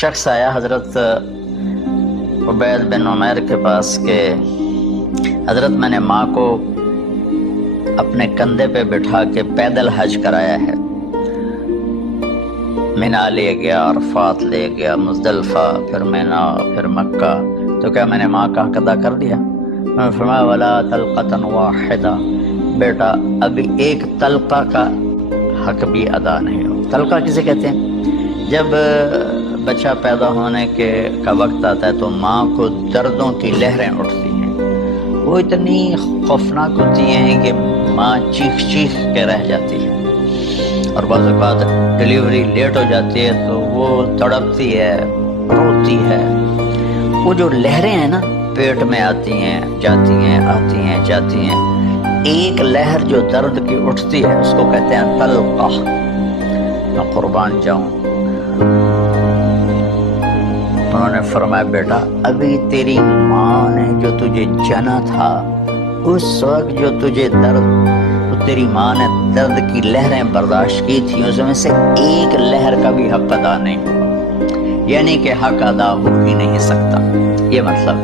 شخص آیا حضرت عبید بن عمیر کے پاس کہ حضرت میں نے ماں کو اپنے کندھے پہ بٹھا کے پیدل حج کرایا ہے، مینا لے گیا، عرفات لے گیا، مزدلفہ، پھر مینا، پھر مکہ، تو کیا میں نے ماں کا حق ادا کر دیا؟ میں نے فرمایا ولا تلقۃ واحدہ، بیٹا ابھی ایک تلقہ کا حق بھی ادا نہیں ہو۔ تلقہ کسے کہتے ہیں؟ جب بچہ پیدا ہونے کا وقت آتا ہے تو ماں کو دردوں کی لہریں اٹھتی ہیں، وہ اتنی خوفناک ہوتی ہیں کہ ماں چیخ چیخ کے رہ جاتی ہے، اور بعض اوقات ڈیلیوری لیٹ ہو جاتی ہے تو وہ تڑپتی ہے، روتی ہے۔ وہ جو لہریں ہیں نا پیٹ میں آتی ہیں، جاتی ہیں، آتی ہیں، جاتی ہیں، ایک لہر جو درد کی اٹھتی ہے اس کو کہتے ہیں تلقہ۔ میں قربان جاؤں، انہوں نے فرمایا بیٹا ابھی تیری ماں نے جو تجھے جنا تھا اس وقت جو تجھے درد، تیری ماں نے درد کی لہریں برداشت کی تھی، اس میں سے ایک لہر کا بھی حق ادا نہیں ہوا، یعنی کہ حق ادا ہو ہی نہیں سکتا، یہ مطلب